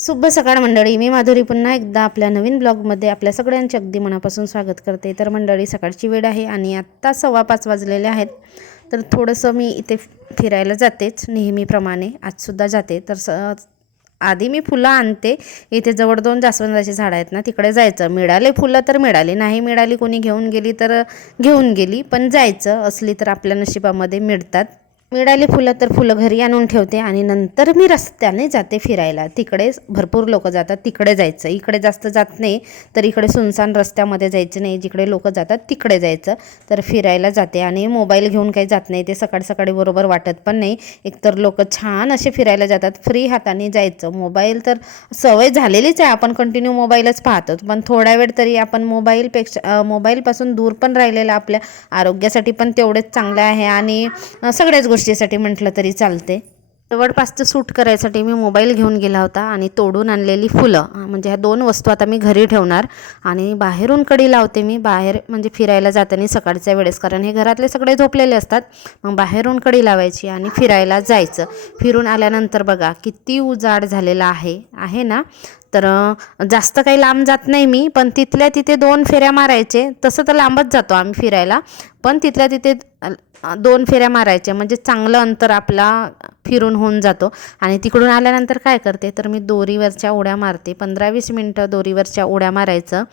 शुभ सकाळ मंडळी. मी माधुरी पुन्हा एकदा आपल्या नवीन ब्लॉगमध्ये आपल्या सगळ्यांचे अगदी मनापासून स्वागत करते. तर मंडळी सकाळची वेळ आहे आणि आत्ता सव्वा पाच वाजलेले आहेत. तर थोडंसं मी इथे फिरायला जातेच नेहमीप्रमाणे. आजसुद्धा जाते. तर स आधी मी फुलं आणते. इथे जवळ दोन जास्वंदाची झाडं आहेत ना तिकडे जायचं. मिळाले फुलं तर मिळाले. नाही मिळाली कोणी घेऊन गेली तर घेऊन गेली. पण जायचं. असली तर आपल्या नशिबामध्ये मिळतात. मिळाली फुलं तर फुलं घरी आणून ठेवते आणि नंतर मी रस्त्याने जाते फिरायला. तिकडे भरपूर लोक जातात तिकडे जायचं. इकडे जास्त जात नाही तर इकडे सुनसान रस्त्यामध्ये जायचं नाही. जिकडे लोक जातात तिकडे जायचं. तर फिरायला जाते आणि मोबाईल घेऊन काही जात नाही. ते सकाळ सकाळी बरोबर वाटत पण नाही. एकतर लोक छान असे फिरायला जातात फ्री हाताने जायचं. मोबाईल तर सवय झालेलीच आहे. आपण कंटिन्यू मोबाईलच पाहतो पण थोडा वेळ तरी आपण मोबाईलपेक्षा मोबाईलपासून दूर पण राहिलेलं आपल्या आरोग्यासाठी पण तेवढेच चांगलं आहे. आणि सगळ्याच गोष्टी गोष्टीसाठी म्हटलं तरी चालते. जवळपासचं सूट करायसाठी मी मोबाईल घेऊन गेला होता आणि तोडून आणलेली फुलं. म्हणजे ह्या दोन वस्तू आता मी घरी ठेवणार आणि बाहेरून कडी लावते मी. बाहेर म्हणजे फिरायला जाताना सकाळच्या वेळेस कारण हे घरातले सगळे झोपलेले असतात. मग बाहेरून कडी लावायची आणि फिरायला जायचं. फिरून आल्यानंतर बघा किती उजाड झालेला आहे. आहे ना? तर जास्त काही लांब जात नाही मी पण तिथल्या तिथे दोन फेऱ्या मारायचे. तसं तर लांबच जातो आम्ही फिरायला. पण तिथल्या तिथे दोन फेऱ्या मारायच्या. म्हणजे चांगलं अंतर आपला फिरून होऊन जातो. आणि तिकडून आल्यानंतर काय करते? तर मी दोरीवरच्या उड्या मारते. पंधरा वीस मिनटं दोरीवरच्या उड्या मारायचं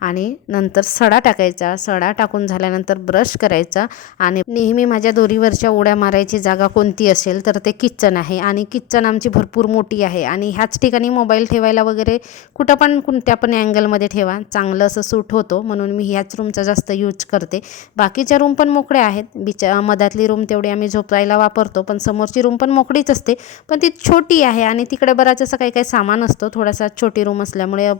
आणि नंतर सडा टाकायचा. सडा टाकून झाल्यानंतर ब्रश करायचा. आणि नेहमी माझ्या दोरीवरच्या उड्या मारायची जागा कोणती असेल तर ते किचन आहे. आणि किचन आमची भरपूर मोठी आहे. आणि ह्याच ठिकाणी मोबाईल ठेवायला वगैरे कुठं पण कोणत्या पण अँगलमध्ये ठेवा. चांगलं असं सूट होतो. म्हणून मी ह्याच रूमचा जास्त यूज करते. बाकीच्या रूम पण मोकळ्या आहेत. बिचा मधातली रूम तेवढी आम्ही झोपायला वापरतो पण समोरची रूम पण मोकळीच असते. पण ती छोटी आहे आणि तिकडे बराच असं काही काही सामान असतो. थोडासा छोटी रूम असल्यामुळे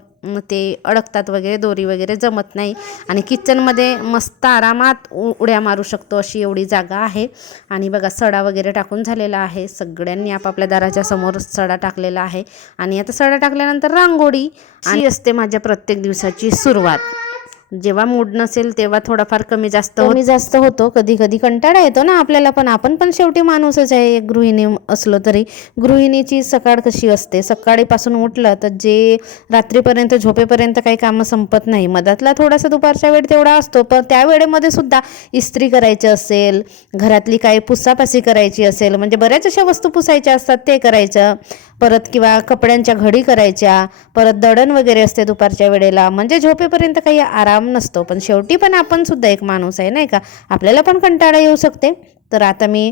ते अडकतात वगैरे दोरी वगैरे जमत नाही. आणि किचनमध्ये मस्त आरामात उ उड्या मारू शकतो अशी एवढी जागा आहे. आणि बघा सडा वगैरे टाकून झालेला आहे. सगळ्यांनी आपापल्या दाराच्या समोर सडा टाकलेला आहे. आणि आता सडा टाकल्यानंतर रांगोळी आणि असते माझ्या प्रत्येक दिवसाची सुरुवात. जेव्हा मूड नसेल तेव्हा थोडाफार कमी जास्त कमी जास्त होतो. कधी कधी कंटाळा येतो ना आपल्याला पण आपण पण शेवटी माणूसच आहे एक गृहिणी असलो तरी. गृहिणीची सकाळ कशी असते? सकाळीपासून उठलं तर जे रात्रीपर्यंत झोपेपर्यंत काही कामं संपत नाही. मधातला थोडासा दुपारच्या वेळ तेवढा असतो पण त्या वेळेमध्ये सुद्धा इस्त्री करायची असेल घरातली काही पुसापासी करायची असेल म्हणजे बऱ्याच अशा वस्तू पुसायच्या असतात ते करायचं. परत किंवा कपड्यांच्या घडी करायच्या परत दळण वगैरे असते दुपारच्या वेळेला. म्हणजे झोपेपर्यंत काही आराम नसतो पण शेवटी पण आपण सुद्धा एक माणूस आहे नाही का? आपल्याला पण कंटाळा येऊ शकते. तर आता मी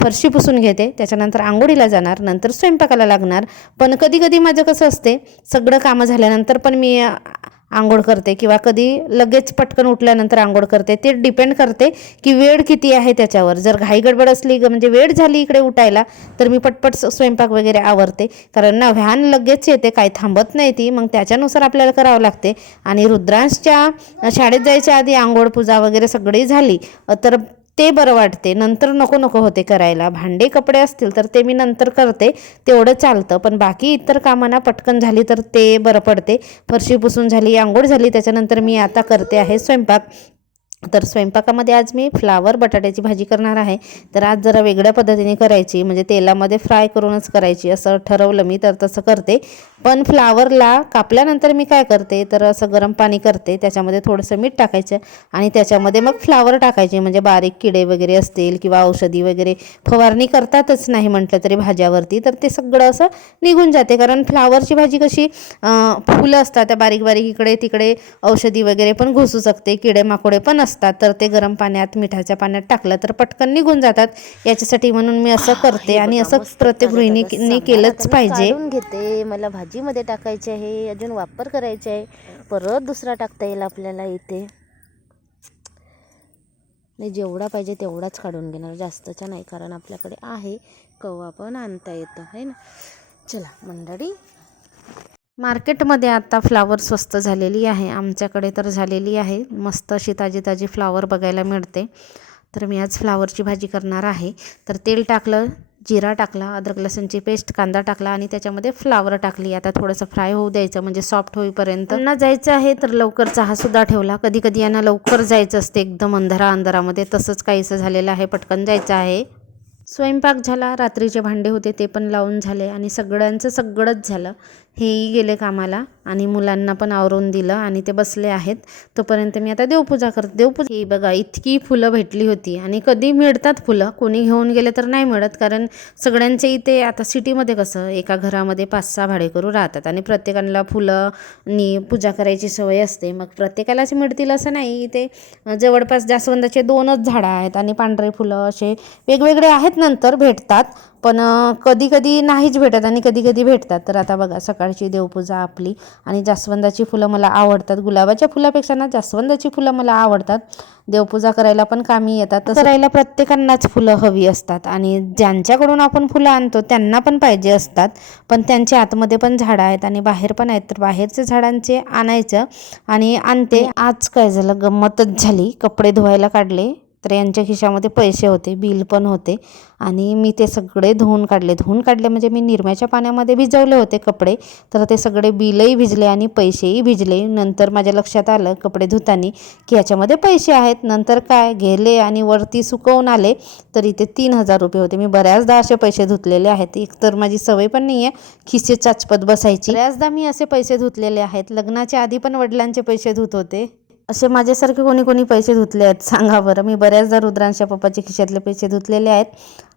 फरशी पुसून घेते त्याच्यानंतर आंघोळीला जाणार नंतर स्वयंपाकाला लागणार. पण कधी कधी माझं कसं असते सगळं कामं झाल्यानंतर पण मी आंघोळ करते किंवा कधी लगेच पटकन उठल्यानंतर आंघोळ करते. ते डिपेंड करते की वेळ किती आहे त्याच्यावर. जर घाई गडबड असली म्हणजे वेळ झाली इकडे उठायला तर मी पटपट स्वयंपाक वगैरे आवरते. कारण ना व्हॅन लगेच येते काय थांबत नाही ती. मग त्याच्यानुसार आपल्याला करावं लागते. आणि रुद्रांशच्या शाळेत जायच्या आधी आंघोळ पूजा वगैरे सगळी झाली. तर ते बरं वाटते. नंतर नको नको होते करायला. भांडे कपडे असतील तर ते मी नंतर करते. तेवढं चालतं. पण बाकी इतर कामांना पटकन झाली तर ते बरं पडते. फरशी पुसून झाली आंघोळ झाली त्याच्यानंतर मी आता करते आहे स्वयंपाक. तर स्वयंपाकामध्ये आज मी फ्लावर बटाट्याची भाजी करणार आहे. तर आज जरा वेगळ्या पद्धतीने करायची. म्हणजे तेलामध्ये फ्राय करूनच करायची. असं ठरवलं मी तर तसं करते. पण फ्लावरला कापल्यानंतर मी काय करते तर असं गरम पाणी करते त्याच्यामध्ये थोडंसं मीठ टाकायचं आणि त्याच्यामध्ये मग फ्लावर टाकायचे म्हणजे बारीक किडे वगैरे असतील किंवा औषधी वगैरे फवारणी करतातच नाही म्हटलं तरी भाज्यावरती तर ते सगळं असं निघून जाते. कारण फ्लावरची भाजी कशी फुलं असतात त्या बारीक बारीक इकडे तिकडे औषधी वगैरे पण घुसू शकते किडे माकोडे पण असतात तर ते गरम पाण्यात मिठाच्या पाण्यात टाकलं तर पटकन निघून जातात. याच्यासाठी म्हणून मी असं करते आणि असं प्रत्येक गृहिणीने केलंच पाहिजे. घेते मला भाजीमध्ये टाकायचे आहे अजून वापर करायचे आहे. परत दुसरा टाकता येईल आपल्याला इथे. नाही जेवढा पाहिजे तेवढाच काढून घेणार जास्तचा नाही कारण आपल्याकडे आहे. कवा पण आणता येतं आहे ना? चला मंडळी. मार्केटमध्ये आता फ्लावर स्वस्त झालेली आहे. आमच्याकडे तर झालेली आहे. मस्त अशी ताजी ताजी फ्लावर बघायला मिळते. तर मी आज फ्लावरची भाजी करणार आहे. तर तेल टाकलं जिरा टाकला अद्रक लसूणची पेस्ट कांदा टाकला आणि त्याच्यामध्ये फ्लावर टाकली. आता थोडंसं फ्राय होऊ द्यायचं म्हणजे सॉफ्ट होईपर्यंत. त्यांना जायचं आहे तर लवकर चहासुद्धा ठेवला. कधी कधी यांना लवकर जायचं असते एकदम अंधारा अंधारामध्ये. तसंच काहीसं झालेलं आहे पटकन जायचं आहे. स्वयंपाक झाला रात्रीचे भांडे होते ते पण लावून झाले आणि सगळ्यांचं सगळंच झालं. हेही गेले कामाला आणि मुलांना पण आवरून दिलं आणि ते बसले आहेत. तोपर्यंत मी आता देवपूजा करते देवपूजा ही बघा इतकी फुलं भेटली होती आणि कधी मिळतात फुलं कोणी घेऊन गेले तर नाही मिळत कारण सगळ्यांचे इथे आता सिटीमध्ये कसं एका घरामध्ये पाच सहा भाडेकरू राहतात आणि प्रत्येकाला फुलं नी पूजा करायची सवय असते. मग प्रत्येकालाच मिळतील असं नाही. इथे जवळपास जास्वंदाचे दोनच झाडं आहेत आणि पांढरे फुलं असे वेगवेगळे आहेत नंतर भेटतात. पण कधी कधी नाहीच भेटत आणि कधी कधी भेटतात. तर आता बघा सकाळची देवपूजा आपली आणि जास्वंदाची फुलं मला आवडतात. गुलाबाच्या फुलापेक्षा ना जास्वंदाची फुलं मला आवडतात. देवपूजा करायला पण कामी येतात. तसं करायला प्रत्येकांनाच फुलं हवी असतात आणि ज्यांच्याकडून आपण फुलं आणतो त्यांना पण पाहिजे असतात. पण त्यांच्या आतमध्ये पण झाडं आहेत आणि बाहेर पण आहेत. तर बाहेरच्या झाडांचे आणायचं आणि आणते. आज काय झालं? गंमतच झाली. कपडे धुवायला काढले. तर यांच्या खिशामध्ये पैसे होते बिल पण होते. आणि मी ते सगळे धुवून काढले. धुवून काढले म्हणजे मी निरम्याच्या पाण्यामध्ये भिजवले होते कपडे. तर ते सगळे बिलही भिजले आणि पैसेही भिजले. नंतर माझ्या लक्षात आलं कपडे धुताना की याच्यामध्ये पैसे आहेत. नंतर काय? गेले आणि वरती सुकवून आले तर इथे तीन हजार रुपये होते. मी बऱ्याचदा असे पैसे धुतलेले आहेत. एक तर माझी सवय पण नाही आहे खिसे चाचपत बसायची. बऱ्याचदा मी असे पैसे धुतलेले आहेत. लग्नाच्या आधी पण वडिलांचे पैसे धुत होते. असे माझ्यासारखे कोणी कोणी पैसे धुतले आहेत? सांगा बरं. मी बऱ्याचदा रुद्रांशा पप्पाच्या खिशातले पैसे धुतलेले आहेत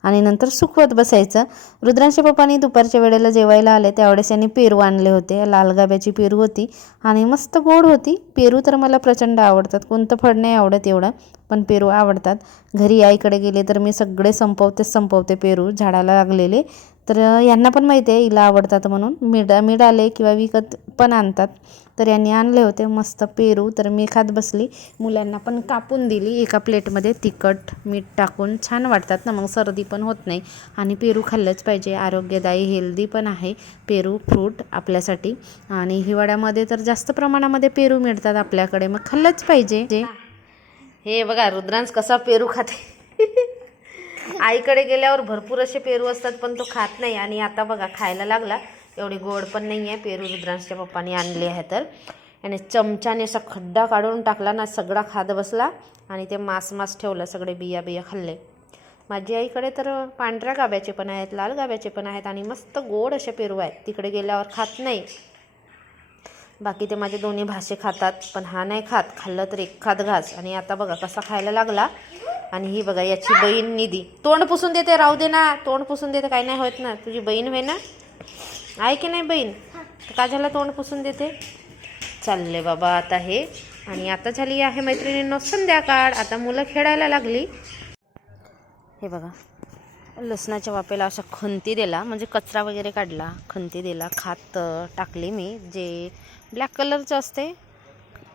आणि नंतर सुकवत बसायचं. रुद्रांशा पप्पानी दुपारच्या वेळेला जेवायला आले त्यावेळेस यांनी पेरू आणले होते. लाल गाब्याची पेरू होती आणि मस्त गोड होती. पेरू तर मला प्रचंड आवडतात. कोणतं फळ नाही आवडत एवढं पण पेरू आवडतात. घरी आईकडे गेले तर मी सगळे संपवतेच संपवते पेरू. झाडाला लागलेले. तर यांना पण माहिती आहे हिला आवडतात म्हणून. मिड मिळाले किंवा विकत पण आणतात. तर यांनी आणले होते मस्त पेरू. तर मी खात बसली. मुलांना पण कापून दिली. एका प्लेटमध्ये तिखट मीठ टाकून छान वाटतात ना. मग सर्दी पण होत नाही. आणि पेरू खाल्लंच पाहिजे. आरोग्यदायी हेल्दी पण आहे पेरू फ्रूट आपल्यासाठी. आणि हिवाळ्यामध्ये तर जास्त प्रमाणामध्ये पेरू मिळतात आपल्याकडे. मग खाल्लंच पाहिजे. हे बघा रुद्रांश कसा पेरू खाते. आईकडे गेल्यावर भरपूर असे पेरू असतात पण तो खात नाही. आणि आता बघा खायला लागला. एवढी गोड पण नाही आहे पेरू रुद्रांशच्या पप्पाने आणले आहे तर. आणि चमच्याने असा खड्डा काढून टाकला ना सगळा खात बसला आणि ते मास मास ठेवलं सगळे बिया बिया खाल्ले. माझी आईकडे तर पांढऱ्या गाब्याचे पण आहेत लाल गाब्याचे पण आहेत आणि मस्त गोड असे पेरू आहेत. तिकडे गेल्यावर खात नाही. बाकी ते माझे दोन्ही भाषे खातात पण हा नाही खात. खाल्लं तर एक खात घास. आणि आता बघा कसा खायला लागला. आणि ही बघा याची बहीण निधी. तोंड पुसून देते राहू दे ना. तोंड पुसून देते काही नाही होत ना. तुझी बहीण होय ना? आहे की नाही बहीण? का झालं तोंड पुसून देते? चालले बाबा आता हे. आणि आता झाली आहे मैत्रिणींनो संध्याकाळ आता मुलं खेळायला लागली. हे बघा. लसणाच्या वापेला अशा खंती दिला. म्हणजे कचरा वगैरे काढला. खंती दिला. खात टाकली मी. जे ब्लॅक कलरचं असते.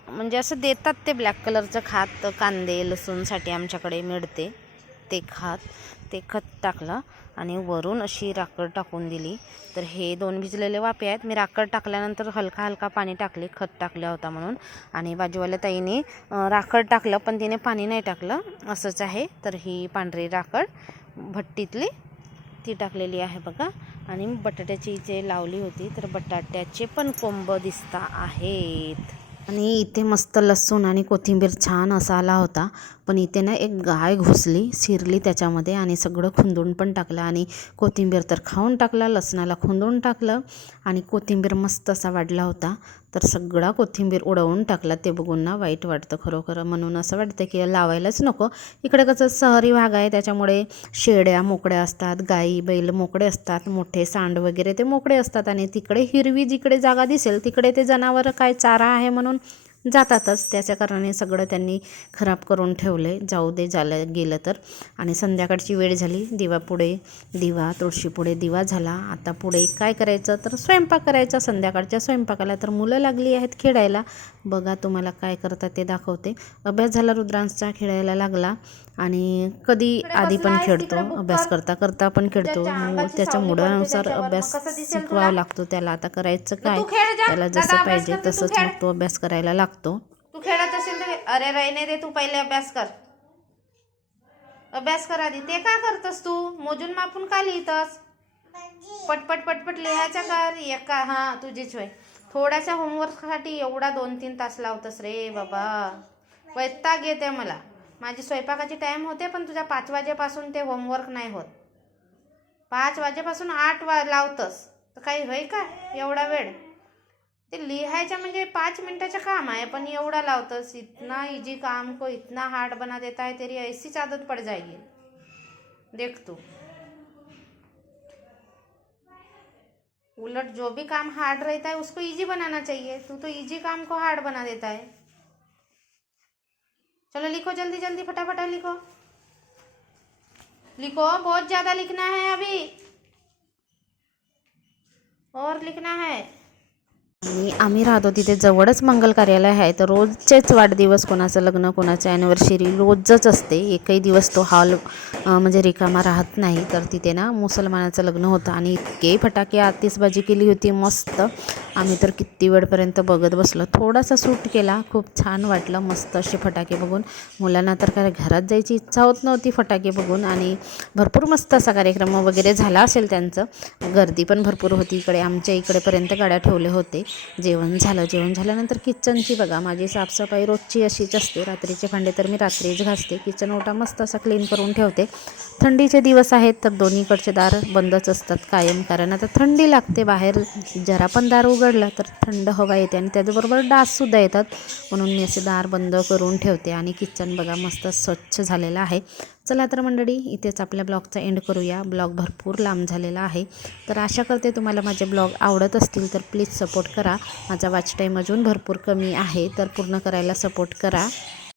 म्हणजे असं देतात ते ब्लॅक कलरचं खात कांदे लसूणसाठी आमच्याकडे मिळते. ते खात ते खत टाकलं आणि वरून अशी राखड टाकून दिली. तर हे दोन भिजलेले वाफे आहेत. मी राखड टाकल्यानंतर हलका हलका पाणी टाकले खत टाकलं होता म्हणून. आणि बाजूवाल्या ताईने राखड टाकलं पण तिने पाणी नाही टाकलं. असंच आहे. तर ही पांढरी राखड भट्टीतली ती टाकलेली आहे बघा. आणि बटाट्याची जे लावली होती तर बटाट्याचे पण कोंब दिसता आहेत. आणि इथे मस्त लसूण आणि कोथिंबीर छान असा आला होता. पण इथे ना एक गाय घुसली शिरली त्याच्यामध्ये आणि सगळं खुंदून पण टाकलं आणि कोथिंबीर तर खाऊन टाकला लसणाला खुंदून टाकलं आणि कोथिंबीर मस्त असा वाढला होता. तर सगळा कोथिंबीर उडवून टाकला. ते बघून ना वाईट वाटतं खरोखर. म्हणून असं वाटतं की लावायलाच नको. इकडे कसं शहरी भाग आहे त्याच्यामुळे शेळ्या मोकळ्या असतात गाई बैल मोकळे असतात मोठे सांड वगैरे ते मोकळे असतात. आणि तिकडे हिरवी जिकडे जागा दिसेल तिकडे ते जनावरं काय चारा आहे म्हणून जातातच. त्याच्या कारणाने सगळं त्यांनी खराब करून ठेवले. जाऊ दे झालं गेलं तर. आणि संध्याकाळची वेळ झाली. दिवा पुढे दिवा तुळशी पुढे दिवा झाला. आता पुढे काय करायचं? तर स्वयंपाक करायचा. संध्याकाळच्या स्वयंपाकाला तर मुलं लागली आहेत खेळायला. बघा तुम्हाला काय करतात ते दाखवते. अभ्यास झाला रुद्रांशचा खेळायला लागला. आणि कधी आधी पण खेळतो. अभ्यास करता करता पण खेळतो. त्याच्या मुडानुसार अभ्यास शिकवावा लागतो त्याला. आता करायचं काय? त्याला जसं पाहिजे तसंच मग तो अभ्यास करायला लागतो. तू खेळत असेल तर अरे राही दे तू पहिले अभ्यास कर. अभ्यास कर आधी. ते का करतस तू? मोजून मापून का लिहितस? पटपट पटपट लिहायचा कर. एका हा तुझीच होय. थोड्याशा होमवर्कसाठी एवढा दोन तीन तास लावतस रे बाबा. वैताग येते मला. माझी स्वयंपाकाची टाईम होते पण तुझ्या पाच वाजेपासून ते होमवर्क नाही होत. पाच वाजेपासून आठ वा लावतस. तर काही होय का? एवढा वेळ. ते लिहायच्या म्हणजे पाच मिनिटाचं काम आहे, पण एवढा लावतस, इतना इजी काम को, इतना हार्ड बना देता है, तेरी ऐसीच आदत पड़ जाएगी देख तू. उलट जो भी काम हार्ड रहता है, उसको इजी बनाना चाहिए. तू तो इजी काम को हार्ड बना देता है. चलो लिखो जल्दी जल्दी, फटाफट लिखो. लिखो, बहुत ज़्यादा लिखना है अभी. और लिखना है. आणि आम्ही राहतो तिथे जवळच मंगल कार्यालय आहे. तर रोजचेच वाढदिवस कोणाचं लग्न कोणाचं ॲनिव्हर्सरी रोजच असते. एकही दिवस तो हॉल म्हणजे रिकामा राहत नाही. तर तिथे ना मुसलमानाचं लग्न होतं आणि इतके फटाके आतिषबाजी केली होती मस्त. आम्ही तर किती वेळपर्यंत बघत बसलो. थोडासा सूट केला. खूप छान वाटलं. मस्त असे फटाके बघून. मुलांना तर काय घरात जायची इच्छा होत नव्हती फटाके बघून. आणि भरपूर मस्त असा कार्यक्रम वगैरे झाला असेल त्यांचं. गर्दी पण भरपूर होती. इकडे आमच्या इकडेपर्यंत गाड्या ठेवले होते जेवण झालं जेवण झाल्यानंतर किचनची बघा माझी साफसफाई रोजची अशीच असते. रात्रीचे भांडे तर मी रात्रीच घासते. किचन ओटा मस्त असा क्लीन करून ठेवते. थंडीचे दिवस आहेत तर दोन्हीकडचे दार बंदच असतात कायम. कारण आता थंडी लागते बाहेर. जरा पण दार उघडलं तर थंड हवा येते आणि त्याचबरोबर डाससुद्धा येतात. म्हणून मी असे दार बंद करून ठेवते. आणि किचन बघा मस्त स्वच्छ झालेलं आहे. चला तर मंडळी इथेच आपल्या ब्लॉगचा एंड करूया. ब्लॉग भरपूर लांब झालेला आहे. तर आशा करते तुम्हाला माझे ब्लॉग आवडत असतील तर प्लीज सपोर्ट करा. माझा वॉच टाईम अजून भरपूर कमी आहे तर पूर्ण करायला सपोर्ट करा.